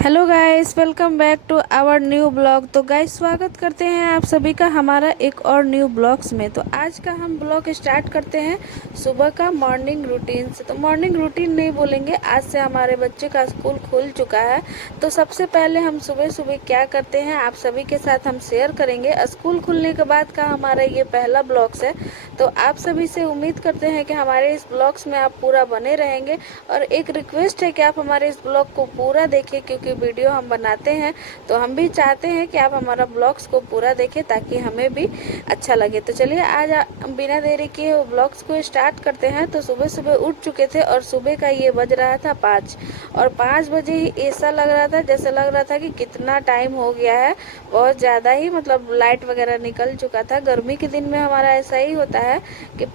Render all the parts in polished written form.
Hello guys, welcome back to our new blog. तो guys, स्वागत करते हैं आप सभी का हमारा एक और न्यू ब्लॉग्स में। तो आज का हम ब्लॉग स्टार्ट करते हैं सुबह का मॉर्निंग रूटीन से। तो मॉर्निंग रूटीन नहीं बोलेंगे, आज से हमारे बच्चे का स्कूल खुल चुका है। तो सबसे पहले हम सुबह सुबह क्या करते हैं आप सभी के साथ हम शेयर करेंगे। स्कूल खुलने के बाद का हमारा ये पहला ब्लॉग्स है। तो आप सभी से उम्मीद करते हैं कि हमारे इस ब्लॉग्स में आप पूरा बने रहेंगे। और एक रिक्वेस्ट है कि आप हमारे इस ब्लॉग को पूरा देखें, क्योंकि वीडियो हम बनाते हैं तो हम भी चाहते हैं कि आप हमारा ब्लॉग्स को पूरा देखें ताकि हमें भी अच्छा लगे। तो चलिए आज बिना देरी किए ब्लॉग्स को स्टार्ट करते हैं। तो सुबह सुबह उठ चुके थे और सुबह का ये बज रहा था 5 और 5 बजे ही ऐसा लग रहा था जैसे लग रहा था कि कितना टाइम हो गया है, बहुत ज़्यादा ही मतलब लाइट वगैरह निकल चुका था। गर्मी के दिन में हमारा ऐसा ही होता है कि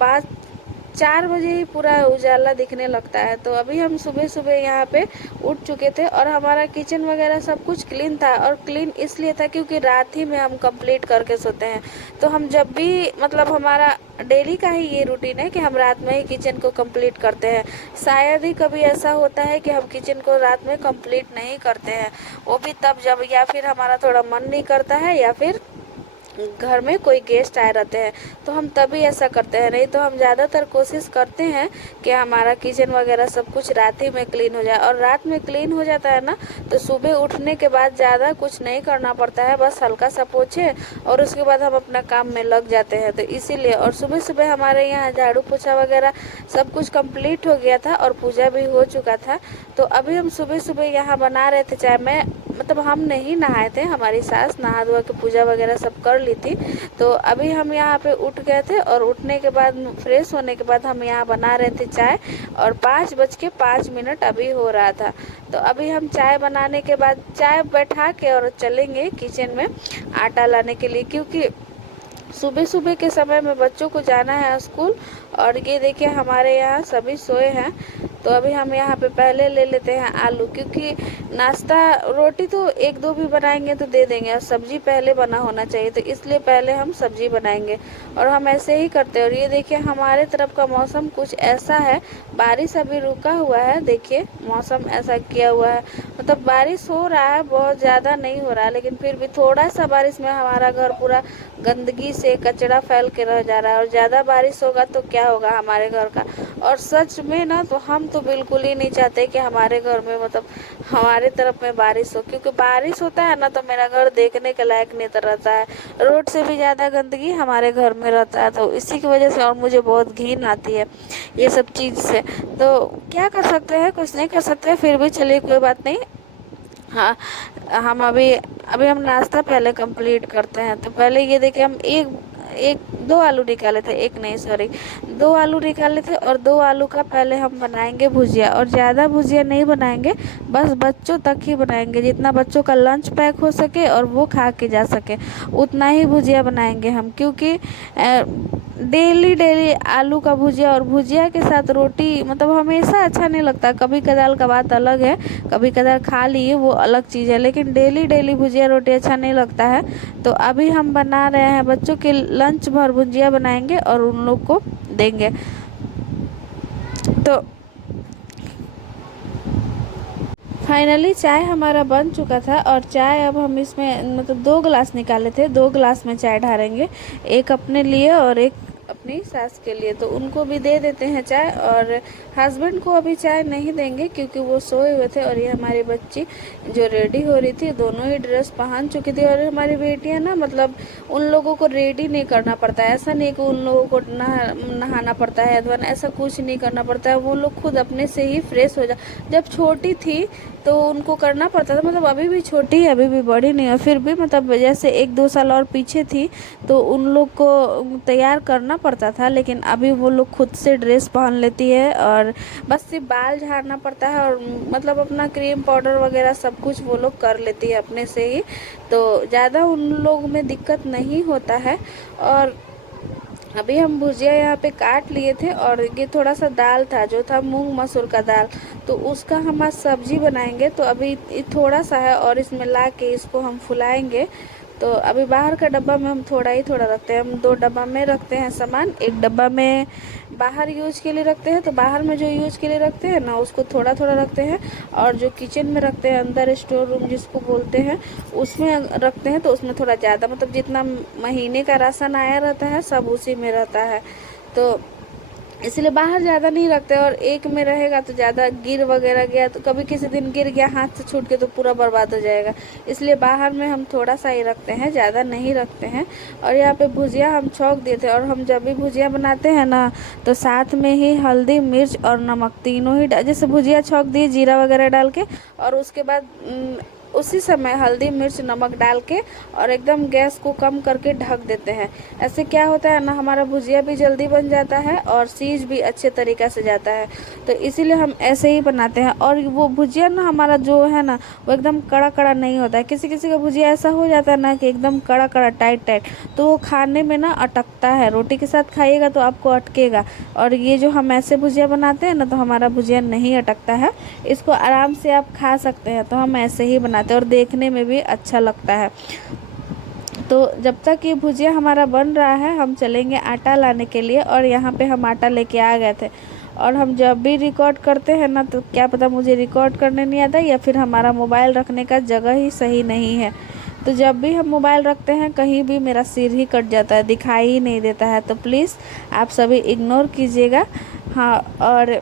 4 बजे ही पूरा उजाला दिखने लगता है। तो अभी हम सुबह सुबह यहाँ पे उठ चुके थे और हमारा किचन वगैरह सब कुछ क्लीन था। और क्लीन इसलिए था क्योंकि रात ही में हम कंप्लीट करके सोते हैं। तो हम जब भी मतलब हमारा डेली का ही ये रूटीन है कि हम रात में ही किचन को कंप्लीट करते हैं। शायद ही कभी ऐसा होता है कि हम किचन को रात में कंप्लीट नहीं करते हैं, वो भी तब जब या फिर हमारा थोड़ा मन नहीं करता है या फिर घर में कोई गेस्ट आए रहते हैं, तो हम तभी ऐसा करते हैं। नहीं तो हम ज़्यादातर कोशिश करते हैं कि हमारा किचन वगैरह सब कुछ रात ही में क्लीन हो जाए। और रात में क्लीन हो जाता है ना, तो सुबह उठने के बाद ज़्यादा कुछ नहीं करना पड़ता है, बस हल्का सा पोछे और उसके बाद हम अपना काम में लग जाते हैं। तो इसीलिए और सुबह सुबह हमारे यहाँ झाड़ू पोछा वगैरह सब कुछ कंप्लीट हो गया था और पूजा भी हो चुका था। तो अभी हम सुबह सुबह यहाँ बना रहे थे चाय। मैं मतलब हम नहीं नहाए थे, हमारी सास नहा धोआ के पूजा वगैरह सब कर ली थी। तो अभी हम यहाँ पे उठ गए थे और उठने के बाद फ्रेश होने के बाद हम यहाँ बना रहे थे चाय। और 5:05 अभी हो रहा था। तो अभी हम चाय बनाने के बाद चाय बैठा के और चलेंगे किचन में आटा लाने के लिए, क्योंकि सुबह सुबह के समय में बच्चों को जाना है स्कूल। और ये देखिए हमारे यहाँ सभी सोए हैं। तो अभी हम यहाँ पे पहले ले लेते हैं आलू, क्योंकि नाश्ता रोटी तो एक दो भी बनाएंगे तो दे देंगे और सब्जी पहले बना होना चाहिए, तो इसलिए पहले हम सब्जी बनाएंगे और हम ऐसे ही करते हैं। और ये देखिए हमारे तरफ का मौसम कुछ ऐसा है, बारिश अभी रुका हुआ है। देखिए मौसम ऐसा किया हुआ है, मतलब बारिश हो रहा है, बहुत ज़्यादा नहीं हो रहा है, लेकिन फिर भी थोड़ा सा बारिश में हमारा घर पूरा गंदगी से कचरा फैल के रह जा रहा है। और ज़्यादा बारिश होगा तो क्या होगा हमारे घर का। और सच में ना, तो हम तो बिल्कुल ही नहीं चाहते कि हमारे घर में मतलब हमारे तरफ में बारिश हो, क्योंकि बारिश होता है ना तो मेरा घर देखने के लायक नहीं रहता है। रोड से भी ज़्यादा गंदगी हमारे घर में रहता है, तो इसी की वजह से और मुझे बहुत घिन आती है ये सब चीज़ से। तो क्या कर सकते हैं, कुछ नहीं कर सकते, फिर भी चलिए कोई बात नहीं। हाँ, हम अभी अभी हम नाश्ता पहले कंप्लीट करते हैं। तो पहले ये देखिए हम एक एक दो आलू निकाले थे, एक नहीं सॉरी, दो आलू निकाले थे। और दो आलू का पहले हम बनाएंगे भुजिया, और ज़्यादा भुजिया नहीं बनाएंगे, बस बच्चों तक ही बनाएंगे, जितना बच्चों का लंच पैक हो सके और वो खा के जा सके उतना ही भुजिया बनाएंगे हम। क्योंकि डेली डेली आलू का भुजिया और भुजिया के साथ रोटी मतलब हमेशा अच्छा नहीं लगता। कभी कदाल का बात अलग है, कभी कदाल खा लिए वो अलग चीज़ है, लेकिन डेली डेली भुजिया रोटी अच्छा नहीं लगता है। तो अभी हम बना रहे हैं बच्चों के लंच भर भुजिया बनाएंगे और उन लोग को देंगे। तो फाइनली चाय हमारा बन चुका था और चाय अब हम इसमें मतलब 2 गिलास निकाले थे, 2 गिलास में चाय ढारेंगे, एक अपने लिए और एक अपनी सास के लिए। तो उनको भी दे देते हैं चाय। और हस्बैंड को अभी चाय नहीं देंगे क्योंकि वो सोए हुए थे। और ये हमारी बच्ची जो रेडी हो रही थी, दोनों ही ड्रेस पहन चुकी थी। और हमारी बेटियां ना मतलब उन लोगों को रेडी नहीं करना पड़ता है, ऐसा नहीं कि उन लोगों को नहाना पड़ता है अथवा ऐसा कुछ नहीं करना पड़ता है, वो लोग खुद अपने से ही फ्रेश हो जा। जब छोटी थी तो उनको करना पड़ता था, मतलब अभी भी छोटी है, अभी भी बड़ी नहीं है, फिर भी मतलब जैसे 1-2 साल और पीछे थी तो उन लोग को तैयार करना पड़ता था, लेकिन अभी वो लोग खुद से ड्रेस पहन लेती है और बस सिर्फ बाल झाड़ना पड़ता है। और मतलब अपना क्रीम पाउडर वगैरह सब कुछ वो लोग कर लेती है अपने से ही, तो ज़्यादा उन लोग में दिक्कत नहीं होता है। और अभी हम भुजिया यहाँ पे काट लिए थे और ये थोड़ा सा दाल था जो था मूंग मसूर का दाल, तो उसका हम आज सब्जी बनाएंगे। तो अभी थोड़ा सा है और इसमें ला के इसको हम फुलाएंगे। तो अभी बाहर का डब्बा में हम थोड़ा ही थोड़ा रखते हैं। हम 2 डब्बा में रखते हैं सामान, एक डब्बा में बाहर यूज के लिए रखते हैं। तो बाहर में जो यूज के लिए रखते हैं ना, उसको थोड़ा थोड़ा रखते हैं, और जो किचन में रखते हैं, अंदर स्टोर रूम जिसको बोलते हैं, उसमें रखते हैं तो उसमें थोड़ा ज़्यादा, मतलब जितना महीने का राशन आया रहता है सब उसी में रहता है। तो इसलिए बाहर ज़्यादा नहीं रखते, और एक में रहेगा तो ज़्यादा गिर वगैरह गया तो कभी किसी दिन गिर गया हाथ से छूट के तो पूरा बर्बाद हो जाएगा। इसलिए बाहर में हम थोड़ा सा ही रखते हैं, ज़्यादा नहीं रखते हैं। और यहाँ पे भुजिया हम छौंक दिए थे, और हम जब भी भुजिया बनाते हैं ना तो साथ में ही हल्दी मिर्च और नमक तीनों ही जैसे भुजिया छौंक दिए जीरा वगैरह डाल के, और उसके बाद उसी समय हल्दी मिर्च नमक डाल के और एकदम गैस को कम करके ढक देते हैं। ऐसे क्या होता है ना, हमारा भुजिया भी जल्दी बन जाता है और सीज भी अच्छे तरीक़ा से जाता है। तो इसीलिए हम ऐसे ही बनाते हैं। और वो भुजिया ना हमारा जो है ना, वो एकदम कड़ा कड़ा नहीं होता है। किसी किसी का भुजिया ऐसा हो जाता है ना कि एकदम कड़ा कड़ा टाइट टाइट, तो वो खाने में ना अटकता है। रोटी के साथ खाइएगा तो आपको अटकेगा। और ये जो हम ऐसे भुजिया बनाते हैं ना, तो हमारा भुजिया नहीं अटकता है, इसको आराम से आप खा सकते हैं। तो हम ऐसे ही बनाते हैं और देखने में भी अच्छा लगता है। तो जब तक ये भुजिया हमारा बन रहा है, हम चलेंगे आटा लाने के लिए। और यहाँ पे हम आटा लेके आ गए थे। और हम जब भी रिकॉर्ड करते हैं ना, तो क्या पता मुझे रिकॉर्ड करने नहीं आता, या फिर हमारा मोबाइल रखने का जगह ही सही नहीं है। तो जब भी हम मोबाइल रखते हैं कहीं भी मेरा सिर ही कट जाता है, दिखाई ही नहीं देता है। तो प्लीज़ आप सभी इग्नोर कीजिएगा। हाँ, और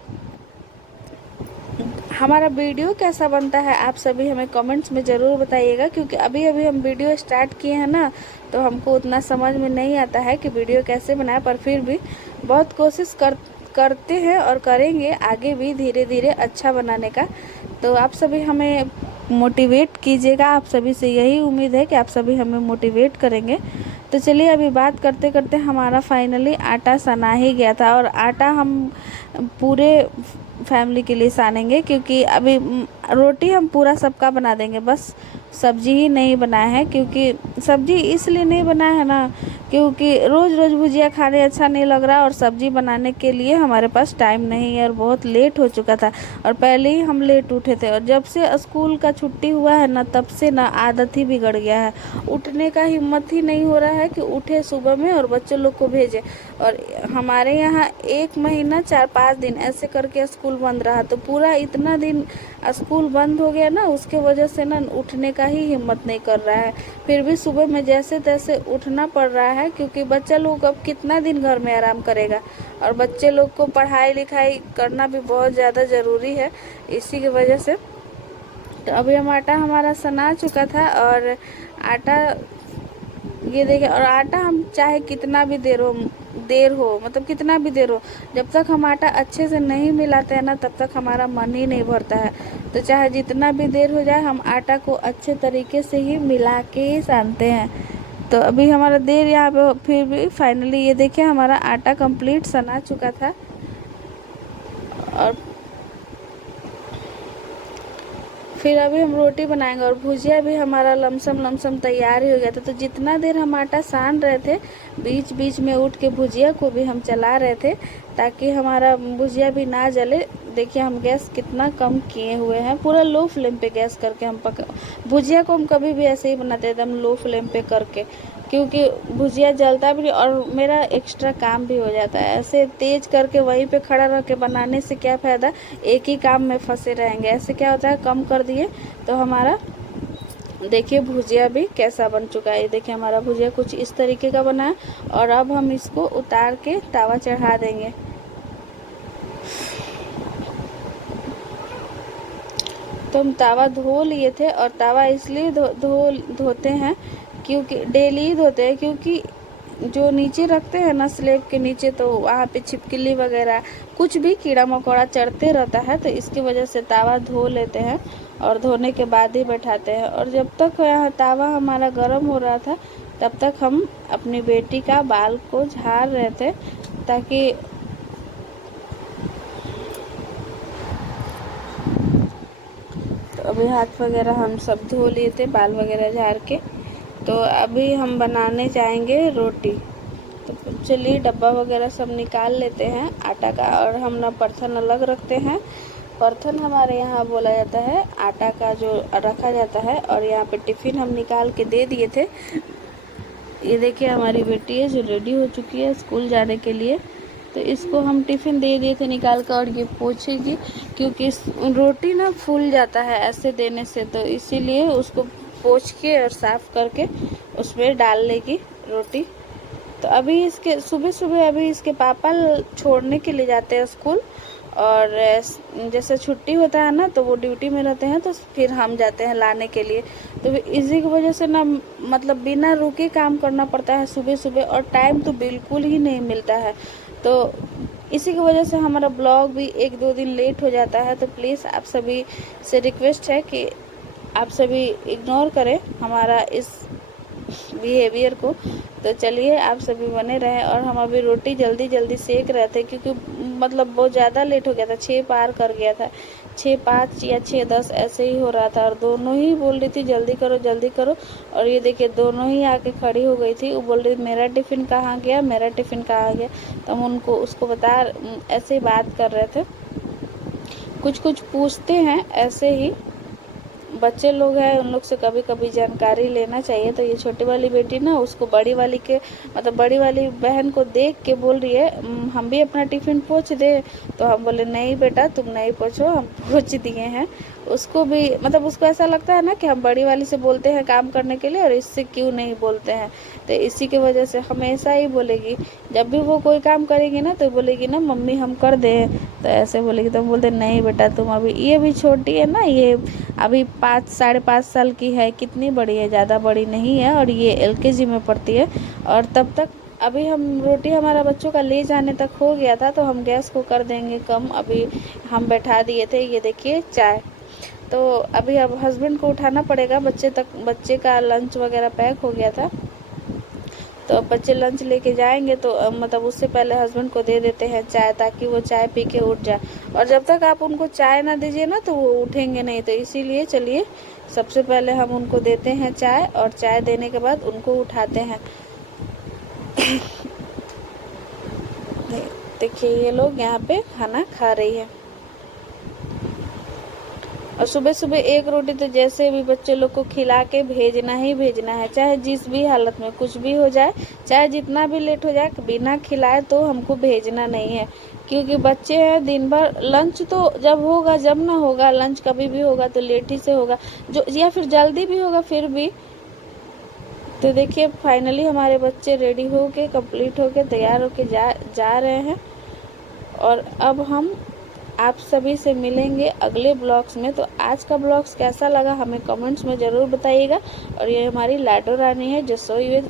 हमारा वीडियो कैसा बनता है आप सभी हमें कमेंट्स में ज़रूर बताइएगा, क्योंकि अभी अभी हम वीडियो स्टार्ट किए हैं ना, तो हमको उतना समझ में नहीं आता है कि वीडियो कैसे बनाए। पर फिर भी बहुत कोशिश करते हैं और करेंगे आगे भी धीरे धीरे अच्छा बनाने का। तो आप सभी हमें मोटिवेट कीजिएगा, आप सभी से यही उम्मीद है कि आप सभी हमें मोटिवेट करेंगे। तो चलिए, अभी बात करते करते हमारा फाइनली आटा सना ही गया था। और आटा हम पूरे फैमिली के लिए सानेंगे, क्योंकि अभी रोटी हम पूरा सबका बना देंगे, बस सब्जी ही नहीं बनाया है। क्योंकि सब्जी इसलिए नहीं बनाया है ना, क्योंकि रोज़ रोज़ भुजिया खाने अच्छा नहीं लग रहा, और सब्जी बनाने के लिए हमारे पास टाइम नहीं है, और बहुत लेट हो चुका था। और पहले ही हम लेट उठे थे, और जब से स्कूल का छुट्टी हुआ है ना, तब से ना आदत ही बिगड़ गया है। उठने का हिम्मत ही नहीं हो रहा है कि उठे सुबह में और बच्चों लोग को भेजे। और हमारे यहाँ 1 महीना 4-5 दिन ऐसे करके स्कूल बंद रहा, तो पूरा इतना दिन स्कूल बंद हो गया ना, उसके वजह से ना उठने का ही हिम्मत नहीं कर रहा है। फिर भी सुबह में जैसे तैसे उठना पड़ रहा है, क्योंकि बच्चा लोग अब कितना दिन घर में आराम करेगा, और बच्चे लोग को पढ़ाई लिखाई करना भी बहुत ज़्यादा ज़रूरी है, इसी की वजह से। तो अभी हम आटा हमारा सना चुका था, और आटा ये देखिए। और आटा हम चाहे कितना भी देर हो, मतलब कितना भी देर हो, जब तक हम आटा अच्छे से नहीं मिलाते हैं ना, तब तक हमारा मन ही नहीं भरता है। तो चाहे जितना भी देर हो जाए, हम आटा को अच्छे तरीके से ही मिला के ही सानते हैं। तो अभी हमारा देर यहाँ पे, फिर भी फाइनली ये देखिए हमारा आटा कंप्लीट सना चुका था। और फिर अभी हम रोटी बनाएंगे, और भुजिया भी हमारा लमसम तैयार ही हो गया था। तो जितना देर हम आटा सान रहे थे, बीच बीच में उठ के भुजिया को भी हम चला रहे थे, ताकि हमारा भुजिया भी ना जले। देखिए हम गैस कितना कम किए हुए हैं, पूरा लो फ्लेम पे गैस करके हम भुजिया को हम कभी भी ऐसे ही बनाते हैं, एकदम लो फ्लेम पे करके, क्योंकि भुजिया जलता भी नहीं और मेरा एक्स्ट्रा काम भी हो जाता है। ऐसे तेज करके वहीं पे खड़ा रह के बनाने से क्या फ़ायदा, एक ही काम में फंसे रहेंगे। ऐसे क्या होता है, कम कर दिए तो हमारा देखिए भुजिया भी कैसा बन चुका है। ये देखिए हमारा भुजिया कुछ इस तरीके का बना है। और अब हम इसको उतार के तवा चढ़ा देंगे। तो हम तवा धो लिए थे, और तवा इसलिए धोते हैं क्योंकि डेली ही धोते हैं, क्योंकि जो नीचे रखते हैं ना स्लेब के नीचे, तो वहाँ पे छिपकली वगैरह कुछ भी कीड़ा मकोड़ा चढ़ते रहता है, तो इसकी वजह से तवा धो लेते हैं, और धोने के बाद ही बैठाते हैं। और जब तक यहाँ तवा हमारा गर्म हो रहा था, तब तक हम अपनी बेटी का बाल को झाड़ रहे थे, ताकि तो अभी हाथ वगैरह हम सब धो लिए थे, बाल वगैरह झाड़ के। तो अभी हम बनाने जाएंगे रोटी। तो चलिए डब्बा वगैरह सब निकाल लेते हैं आटा का, और हम ना बर्तन अलग रखते हैं, परथन हमारे यहाँ बोला जाता है आटा का जो रखा जाता है। और यहाँ पे टिफ़िन हम निकाल के दे दिए थे। ये देखिए हमारी बेटी है जो रेडी हो चुकी है स्कूल जाने के लिए। तो इसको हम टिफ़िन दे दिए थे निकाल कर, और ये पोंछेगी क्योंकि रोटी ना फूल जाता है ऐसे देने से, तो इसीलिए उसको पोंछ के और साफ़ करके उसमें डाल लेगी रोटी। तो अभी इसके सुबह सुबह अभी इसके पापा छोड़ने के लिए जाते हैं स्कूल, और जैसे छुट्टी होता है ना तो वो ड्यूटी में रहते हैं, तो फिर हम जाते हैं लाने के लिए। तो इसी की वजह से ना मतलब बिना रुके काम करना पड़ता है सुबह सुबह, और टाइम तो बिल्कुल ही नहीं मिलता है। तो इसी की वजह से हमारा ब्लॉग भी 1-2 दिन लेट हो जाता है। तो प्लीज़ आप सभी से रिक्वेस्ट है कि आप सभी इग्नोर करें हमारा इस बिहेवियर को। तो चलिए आप सभी बने रहें। और हम अभी रोटी जल्दी जल्दी सेक रहे थे क्योंकि मतलब बहुत ज़्यादा लेट हो गया था, 6 पार कर गया था, 6:05 या 6:10 ऐसे ही हो रहा था। और दोनों ही बोल रही थी जल्दी करो जल्दी करो। और ये देखिए दोनों ही आके खड़ी हो गई थी। वो बोल रही मेरा टिफ़िन कहाँ गया, मेरा टिफ़िन कहाँ गया। तो हम उनको उसको ऐसे ही बात कर रहे थे। कुछ कुछ पूछते हैं ऐसे ही, बच्चे लोग हैं उन लोग से कभी कभी जानकारी लेना चाहिए। तो ये छोटी वाली बेटी ना उसको बड़ी वाली के मतलब बड़ी वाली बहन को देख के बोल रही है हम भी अपना टिफ़िन पोंछ दे। तो हम बोले नहीं बेटा तुम नहीं पोंछो, हम पोंछ दिए हैं। उसको भी मतलब उसको ऐसा लगता है ना कि हम बड़ी वाली से बोलते हैं काम करने के लिए और इससे क्यों नहीं बोलते हैं। तो इसी की वजह से हमेशा ही बोलेगी, जब भी वो कोई काम करेगी ना तो बोलेगी ना मम्मी हम कर दें, तो ऐसे बोलेगी। तो हम बोलते नहीं बेटा तुम अभी, ये भी छोटी है ना, ये अभी 5-5.5 साल की है, कितनी बड़ी है, ज़्यादा बड़ी नहीं है, और ये LKG में पढ़ती है। और तब तक अभी हम रोटी हमारा बच्चों का ले जाने तक हो गया था, तो हम गैस को कर देंगे कम। अभी हम बैठा दिए थे, ये देखिए चाय। तो अभी अब हस्बैंड को उठाना पड़ेगा, बच्चे का लंच वगैरह पैक हो गया था। तो अब बच्चे लंच लेके जाएंगे तो मतलब उससे पहले हस्बैंड को दे देते हैं चाय, ताकि वो चाय पी के उठ जाए। और जब तक आप उनको चाय ना दीजिए ना तो वो उठेंगे नहीं। तो इसीलिए चलिए सबसे पहले हम उनको देते हैं चाय, और चाय देने के बाद उनको उठाते हैं। देखिए ये लोग यहाँ पे खाना खा रही है। और सुबह सुबह एक रोटी तो जैसे भी बच्चे लोग को खिला के भेजना ही भेजना है, चाहे जिस भी हालत में कुछ भी हो जाए, चाहे जितना भी लेट हो जाए, बिना खिलाए तो हमको भेजना नहीं है। क्योंकि बच्चे हैं दिन भर, लंच तो जब होगा जब ना होगा, लंच कभी भी होगा तो लेट ही से होगा, जो या फिर जल्दी भी होगा फिर भी। तो देखिए फाइनली हमारे बच्चे रेडी हो के कंप्लीट हो के तैयार होके जा रहे हैं। और अब हम आप सभी से मिलेंगे अगले ब्लॉग्स में। तो आज का ब्लॉग्स कैसा लगा हमें कमेंट्स में ज़रूर बताइएगा। और ये हमारी लाडो रानी है जो सोई हुई।